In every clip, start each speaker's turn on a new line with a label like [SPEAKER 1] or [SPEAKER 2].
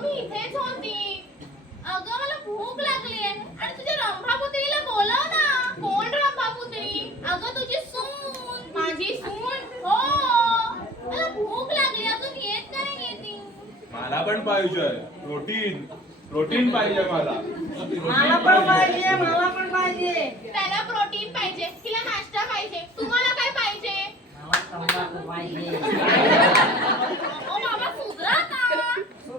[SPEAKER 1] अगं मी इथेच होती. अगं मला भूक लागली आणि तुझ्या रंभापुत्रीला बोलव ना. कोण रंभापुत्री अगं तुझी सून. माझी सून. हो. मला भूक लागली. अजून येत का नाही येते
[SPEAKER 2] मला पण पाहिजे. प्रोटीन. प्रोटीन पाहिजे मला.
[SPEAKER 3] मला पण पाहिजे मला पण पाहिजे.
[SPEAKER 1] त्याला प्रोटीन पाहिजे. तिला नाश्ता पाहिजे. तुम्हाला काय पाहिजे
[SPEAKER 3] मला तंबाखू पाहिजे
[SPEAKER 1] ओ बाबा सुधरा का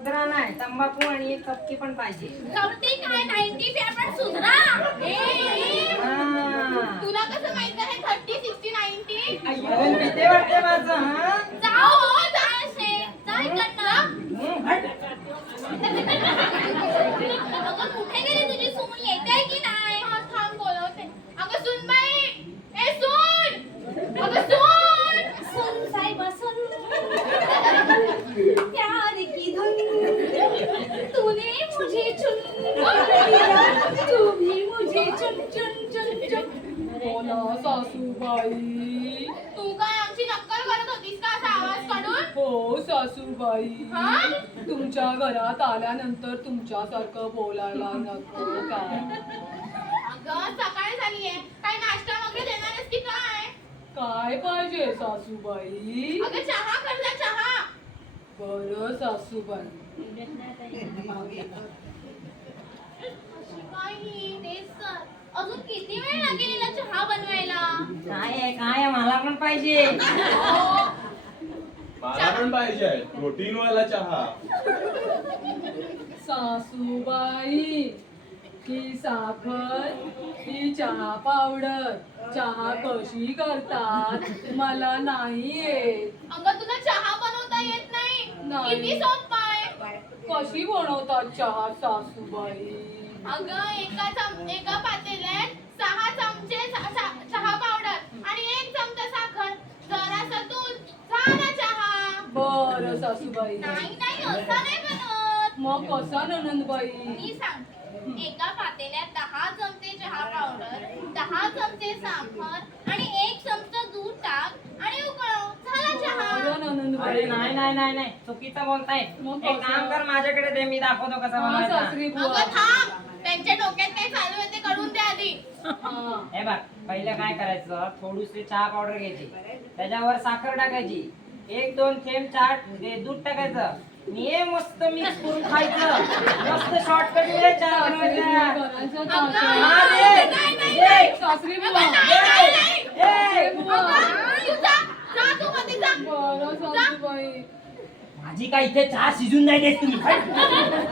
[SPEAKER 3] सुधरा नाही तंबाखू आणि एक कपकी पण पाहिजे.
[SPEAKER 1] कवटी काय? नाईन्टी पण सुधरा. ए, ए,
[SPEAKER 3] हा.
[SPEAKER 1] तुला कसं माहीत आहे?
[SPEAKER 3] भीती वाटते माझं हा?
[SPEAKER 1] जाओ हो, जा असे. जा इकडनं
[SPEAKER 3] हम्म, हट.
[SPEAKER 1] अगं कुठे गेली तुझी सून येते की नाही हा थांब बोलवते अगं सुनबाई ए सून अगं सून सुन साहेब सुन प्यार की धुन तूने मुझे चुन लिया तू भी मुझे चुन चुन चुन चुन
[SPEAKER 4] बोला सासूबाई
[SPEAKER 1] तू काय आमची नक्कल करत होतीस का असा आवाज काढून
[SPEAKER 4] हो सासूबाई
[SPEAKER 1] हा?
[SPEAKER 4] तुमच्या घरात आल्यानंतर तुमच्यासारखं बोलायला नको का?
[SPEAKER 1] अगं सकाळ झालीये. काय नाश्ता वगैरे देणारच की काय?
[SPEAKER 4] काय पाहिजे सासूबाई?
[SPEAKER 1] अगं चहा कर चहा.
[SPEAKER 4] बर सासूबाई.
[SPEAKER 1] काही तेच तर अजून किती वेळ लागेल हिला चहा बनवायला?
[SPEAKER 3] काय आहे काय आहे मला पण पाहिजे.
[SPEAKER 1] हो.
[SPEAKER 2] मला पण पाहिजे. प्रोटीन वाला चहा.
[SPEAKER 4] सासूबाई ही साखर ही चहा पावडर. चहा कशी करतात? मला नाही येत.
[SPEAKER 1] अगं तुला चहा बनवता येत नाही.
[SPEAKER 4] नाही.
[SPEAKER 1] किती सोपं आहे
[SPEAKER 4] कशी बनवतात चहा सासूबाई?
[SPEAKER 1] अगं एका चम एका पातेल्यात सहा चमचे चा- चहा पावडर आणि एक चमचा साखर जरासं दूध झाला चहा
[SPEAKER 4] बर सासूबाई.
[SPEAKER 1] नाही नाही असा नाही बनत
[SPEAKER 4] मग कसा ननंदबाई?
[SPEAKER 1] मी सांगते. एका पातेल्यात दहा चमचे चहा पावडर दहा चमचे साखर आणि एक चमचा दूध टाक आणि उकळव झाला चहा.
[SPEAKER 4] बरं
[SPEAKER 3] अरे
[SPEAKER 4] ननंदबाई
[SPEAKER 3] नाही नाही नाही नाही. चुकीचं बोलताय.
[SPEAKER 4] मग
[SPEAKER 3] एक काम कर माझ्याकडे दे मी दाखवतो कसा
[SPEAKER 4] हा,
[SPEAKER 3] बनवायचा.
[SPEAKER 4] सासरी
[SPEAKER 1] अगं
[SPEAKER 4] बुवा
[SPEAKER 1] थांब. त्यांच्या डोक्यात काय चालू आहे ते कळून द्या आधी.
[SPEAKER 4] हा.
[SPEAKER 3] हे बघ पहिलं काय करायचं? थोडीशी चहा पावडर घ्यायची. त्याच्यावर साखर टाकायची. एक दोन थेंब चहा ते दूध टाकायचं आणि हे मस्त मिक्स करून खायचं मस्त शॉर्टकटमध्ये चहा बनवायचा. हा, दे. दे. ए, माझी काय इथे चहा शिजून नाही देत तुम्ही.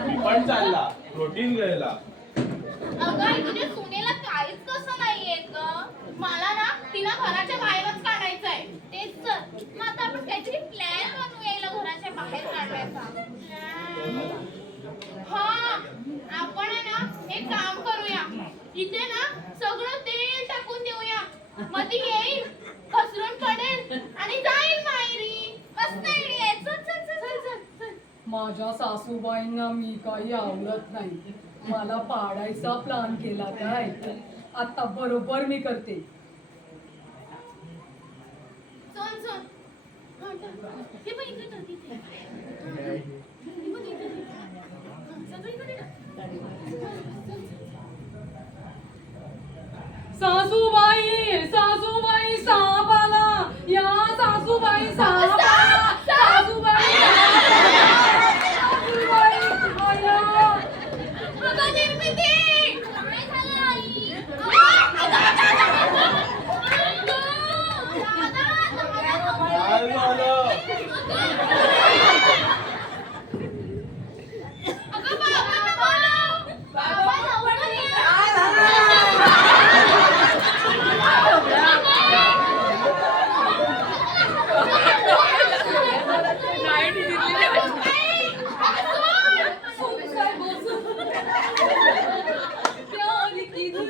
[SPEAKER 2] मी पण चालला प्रोटीन घ्यायला
[SPEAKER 1] अगं, आई, तुझ्या सुनेला काहीच कसं नाहीये ग मला ना तिला घराच्या बाहेरच काढायचंय तेच तर मग आता आपण काहीतरी प्लॅन बनवूया घराच्या बाहेर काढायचा. हा आपण ना एक काम करूया. इथे ना सगळं तेल टाकून देऊया. मग ती येईल घसरून पडेल आणि जाईल माहेरी. मस्त आयडिया आहे. चल चल चल चल चल चल.
[SPEAKER 4] माझ्या सासूबाईंना मी काही आवडत नाही. मला पाडायचा प्लान केला काय? आता बरोबर मी करते. सासूबाई सासूबाई साप आला या सासूबाई साप आला सासूबाई सासूबाई आया.
[SPEAKER 1] अगं, निर्मिती! काय झालं, आई? अगं, अगं, अगं, अगं, अगं. अगं, दादा, दादा,
[SPEAKER 2] काय झालं
[SPEAKER 1] अगं, बाबांना बोलव. बाबा, लवकर या.
[SPEAKER 4] प्यार की धुन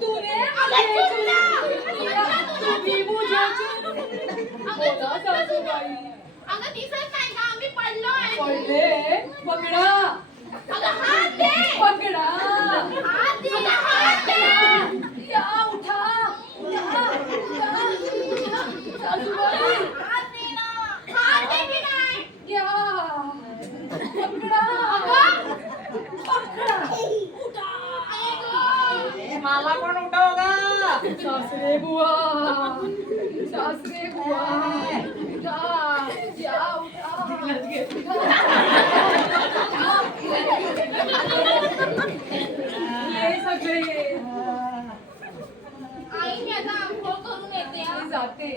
[SPEAKER 4] तूने
[SPEAKER 1] अगं,
[SPEAKER 4] मुझे
[SPEAKER 1] चुप ना.
[SPEAKER 4] चुन तू भी मुझे चुन बोला सासूबाई
[SPEAKER 1] अगं, दिसत नाही का? आम्ही पडलोय.
[SPEAKER 4] पडले पकडा
[SPEAKER 1] अगं, हात दे.
[SPEAKER 4] पकडा
[SPEAKER 1] हात दे ना, हात दे.
[SPEAKER 4] या उठा या, या. सासूबाई
[SPEAKER 1] हात दे ना. हात दे की नाही?
[SPEAKER 4] या
[SPEAKER 3] ए, मला पण उठव का
[SPEAKER 4] सासरे बुवा सासरे बुवा उठा या सगळे जाते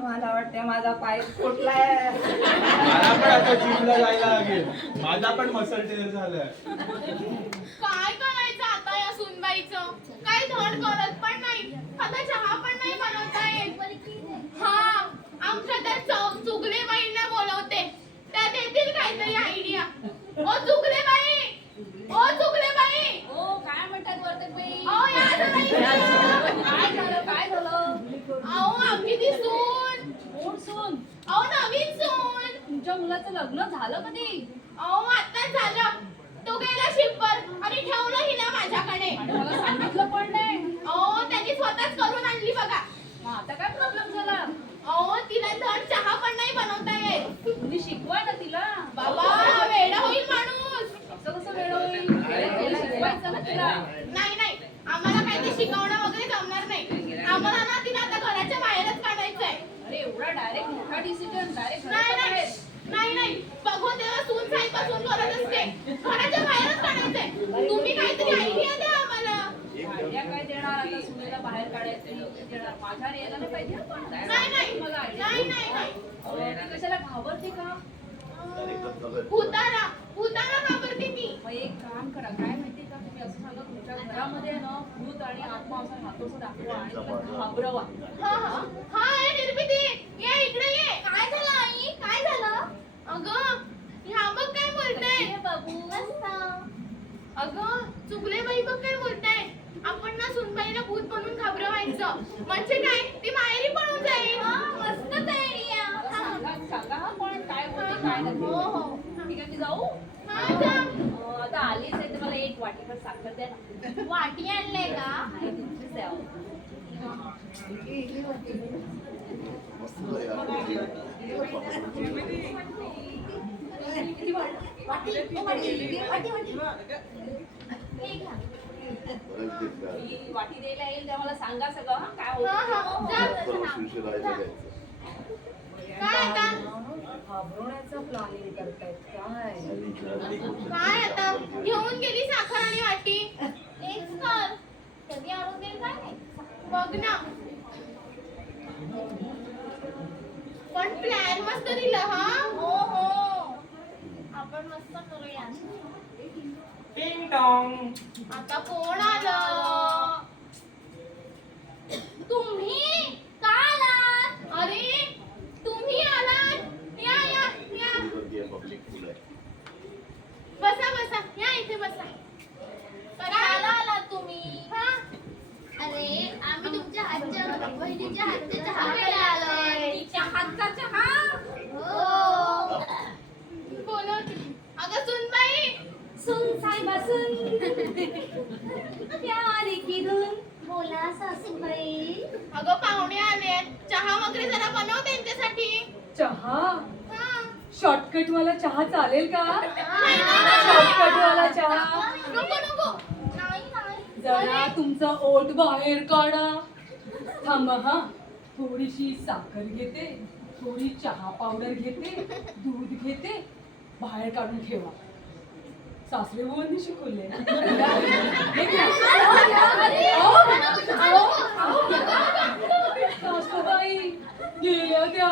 [SPEAKER 3] मला वाटतं माझा पाय फुटलाय
[SPEAKER 2] मला पण आता जिमला जायला लागेल. माझा पण मसल टेर झालाय.
[SPEAKER 1] काय करायचं आता या सुनबाईचं? काही धड करत पण नाही आता चहा पण नाही बनवता येत. हा आमच्या चौ- चुगले बाईंना बोलवते. त्या देतील काहीतरी आयडिया ओ चुगले बाई ओ चुगले बाई?
[SPEAKER 5] हो काय म्हणतात. काय झालं काय झालं?
[SPEAKER 1] अहो आमची ती सून.
[SPEAKER 5] कोण सून?
[SPEAKER 1] अहो नवीन सून.
[SPEAKER 5] तुमच्या मुलाचं लग्न झालं कधी?
[SPEAKER 1] अहो आत्ताच झालं. तो गेला शिप्पर आणि ठेवलं हिला माझ्याकडे.
[SPEAKER 5] सांगितलं पण नाही.
[SPEAKER 1] अहो त्यांनी स्वतःच करून आणली बघा.
[SPEAKER 5] मग आता काय प्रॉब्लेम झाला?
[SPEAKER 1] अहो तिला धड चहा पण नाही बनवता येत.
[SPEAKER 5] तुम्ही शिकवा ना तिला.
[SPEAKER 1] बाबा वेडा होईल माणूस.
[SPEAKER 5] असं कसं वेळ होईल? शिकवायचं ना तिला.
[SPEAKER 1] नाही नाही. आम्हाला काही ते शिकवणं वगैरे जमणार नाही. आम्हाला ना तिला आता घराच्या बाहेरच काढायचंय.
[SPEAKER 5] अरे एवढा डायरेक्ट मोठा डिसिजन डायरेक्ट
[SPEAKER 1] नाही नाही. नाही नाही. बघू तेव्हा सून साईडपासून करत असते. घराच्या बाहेरच काढायचंय. तुम्ही काहीतरी आयडिया द्या आम्हाला.
[SPEAKER 5] आयडिया काय देणार? आता सुनेला बाहेर काढायचं देणार. माझ्या यायला नाही पाहिजे पण
[SPEAKER 1] नाही. नाही
[SPEAKER 5] मला
[SPEAKER 1] नाही
[SPEAKER 5] आयडिया
[SPEAKER 1] नाही नाही.
[SPEAKER 5] अहो, ती कशाला घाबरते का?
[SPEAKER 1] घाबरते
[SPEAKER 5] मग एक काम करा. काय माहिती का? तुम्ही असं सांगा तुमच्या घरामध्ये ना भूत आणि आत्मा असं हातोसं दाखवा आणि घाबरवा.
[SPEAKER 1] हा हा. हा ये निर्मिती. ये इकडे ये काय झालं आई काय झालं अगं ह्या बघ काय बोलताय बाबू अगं चुकले बाई बघ काय बोलताय. आपण ना सुनबाईला भूत बनून घाबरवायचं. म्हणजे काय? ती माहेरी पळून जाईल.
[SPEAKER 5] मला सांगा सांगा हा पण काय होते काय नाही.
[SPEAKER 1] हो हो.
[SPEAKER 5] ठीक आहे मी जाऊ?
[SPEAKER 1] हा जा.
[SPEAKER 5] अं, आता आलीच आहे तर मला एक वाटीभर साखर द्या ना.
[SPEAKER 1] वाटी आणलंय का?
[SPEAKER 5] आहे तुमचीच आहे अहो. वाटी द्यायला येईल तेव्हा मला सांगा सगळं हा, काय
[SPEAKER 1] हा हा.
[SPEAKER 4] घाबरवण्याचं प्लॅनिंग करतायत काय?
[SPEAKER 1] काय आता? घेऊन गेली साखर आणि वाटी. तेच कधी आणून देईल काय नाही. बघ ना. पण प्लॅन मस्त दिला हा. हो हो. आपण मस्त करूया
[SPEAKER 3] टिंग टॉंग
[SPEAKER 1] आता कोण आलं? तुम्ही का आलात अरे तुम्ही आलात या या या बसा बसा या इथे बसा कशाला आलात तुम्ही हा
[SPEAKER 6] अरे आम्ही तुमच्या हातच्या बहिणीच्या हातच्या चहा प्यायला आलोय
[SPEAKER 1] तिच्या हातचा चहा
[SPEAKER 6] हो
[SPEAKER 1] बोलवते अगं सुनबाई
[SPEAKER 6] सुन साहेबा सुन प्यारी की धून बोला सासूबाई
[SPEAKER 1] अगं पाहुणे आले चहा वगैरे जरा बनव त्यांच्यासाठी
[SPEAKER 4] चहा
[SPEAKER 1] हा
[SPEAKER 4] शॉर्टकट वाला चहा चालेल का. शॉर्टकट वाला चहा जरा तुमचा ओठ बाहेर काढा थांबा हा थोडीशी साखर घेते थोडी चहा पावडर घेते दूध घेते बाहेर काढून ठेवा सासरे बुवांनी शिकवले हे. सासूबाई गेल्या त्या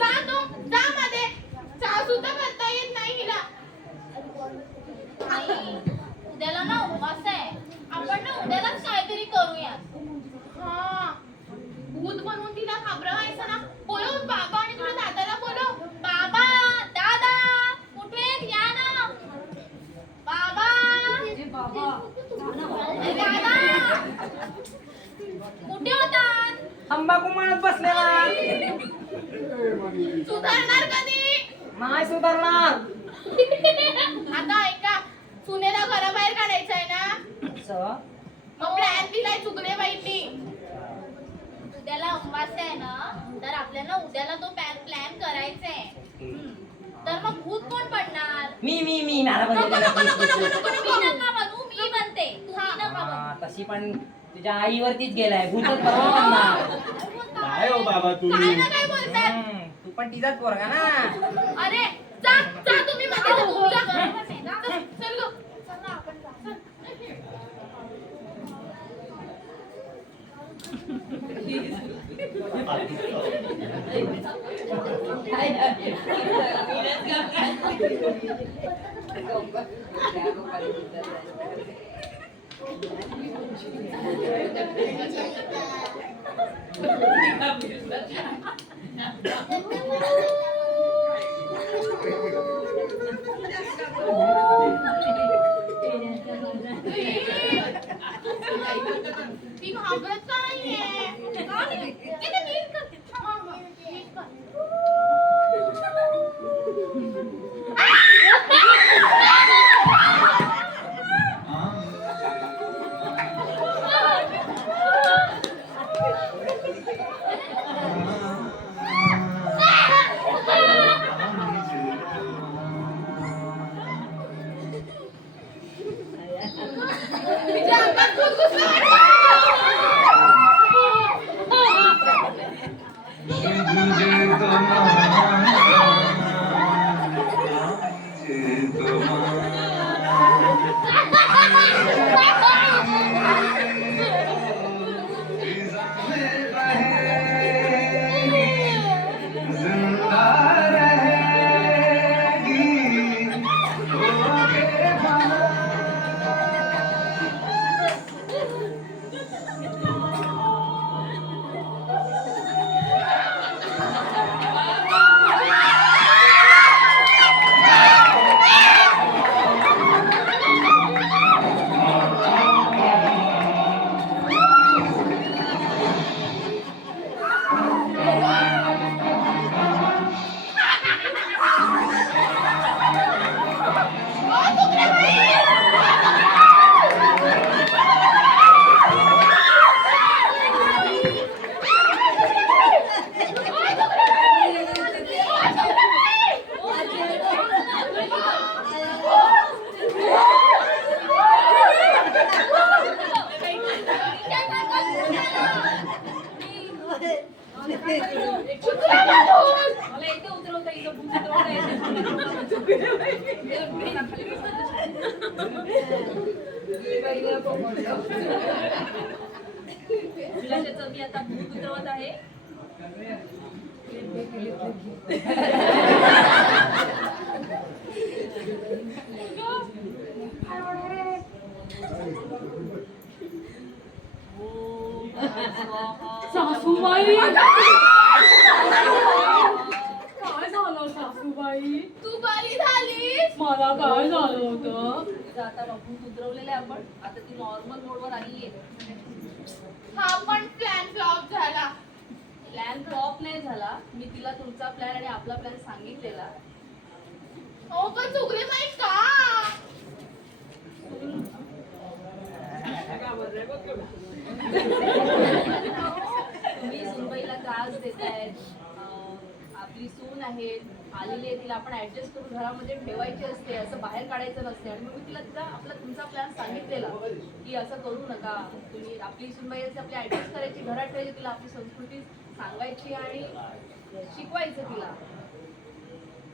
[SPEAKER 1] जा तू जा मध्ये चहा सुद्धा करता येत नाही हिला.
[SPEAKER 6] आई उद्याला ना उपवास आहे. आपण ना उद्यालाच काहीतरी करूया.
[SPEAKER 1] हा. भूत बनवून तिला घाबरवायचं ना. बोलव बाबा आणि तुझ्या दादाला बोलव. बाबा दादा कुठे आहेत? या ना. बाबा. दादा. कुठे होतात?
[SPEAKER 3] तंबाखू म्हणत बसलेला
[SPEAKER 1] सुधारणार कधी
[SPEAKER 3] नाही सुधारणार.
[SPEAKER 1] आता ऐका सुनेला घराबाहेर काढायचं आहे ना मग प्लॅन दिलाय चुकले बाईंनी
[SPEAKER 6] उद्याला उपवास आहे ना तर आपल्याला उद्याला तो प्लॅन प्लॅन करायचा आहे
[SPEAKER 1] तर मग भूत कोण पडणार?
[SPEAKER 3] मी मी मी मला
[SPEAKER 1] मी नका बनू मी बनते तुम्ही नका बनू
[SPEAKER 3] हा, तशी पण तुझ्या आईवरतीच गेलाय. भूतच बरोबर ना
[SPEAKER 2] काय हो बाबा
[SPEAKER 1] काय
[SPEAKER 2] तुम्ही
[SPEAKER 1] काय बोलताय
[SPEAKER 3] हम्म, तू पण तिचाच पोरगा ना
[SPEAKER 1] अरे जा जा तुम्ही मध्ये जा, जा. चल गं. चल ना, आपण जा. चल. ती
[SPEAKER 5] मला मी आता भूत उतरवत आहे.
[SPEAKER 4] सासूबाई काय झालं सासूबाई
[SPEAKER 1] तू बरी झालीस
[SPEAKER 4] मला काय झालं होतं
[SPEAKER 5] तिचं आता भूत उतरवलेलं आहे आपण. आता ती नॉर्मल मोडवर आली आहे
[SPEAKER 1] हा पण प्लॅन फ्लॉप झाला.
[SPEAKER 5] प्लॅन फ्लॉप नाही झाला. मी तिला तुमचा प्लॅन आणि आपला प्लॅन सांगितलेला.
[SPEAKER 1] हो पण चुकले माहीत का?
[SPEAKER 5] तुम्ही सुनबाईला त्रास देताय अं, आपली सून आहे. आलेली आहे तिला आपण ऍडजस्ट करून घरामध्ये ठेवायची असते असं बाहेर काढायचं नसते. आणि मी तिला तिला आपला तुमचा प्लॅन सांगितलेला की असं करू नका. तुम्ही आपली सुनबाई असते आपली ऍडजस्ट करायची घरात ठेवायची तिला आपली संस्कृती सांगायची आणि शिकवायचं तिला.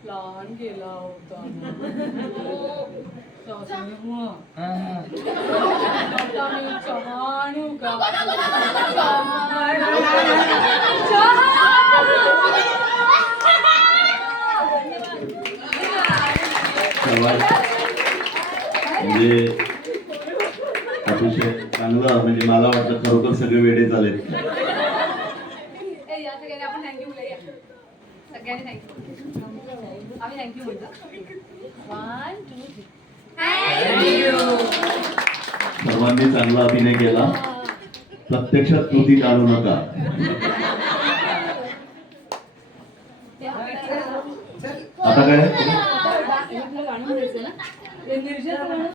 [SPEAKER 4] प्लान केला होता
[SPEAKER 5] हो
[SPEAKER 4] सासू
[SPEAKER 3] हा.
[SPEAKER 4] आता मी चहा आणू का
[SPEAKER 7] सर्वात म्हणजे अतिशय चांगलं म्हणजे मला वाटतं खरोखर सगळे वेडे झाले सर्वांनी चांगला अभिनय केला. प्रत्यक्षात कृती काढू नका.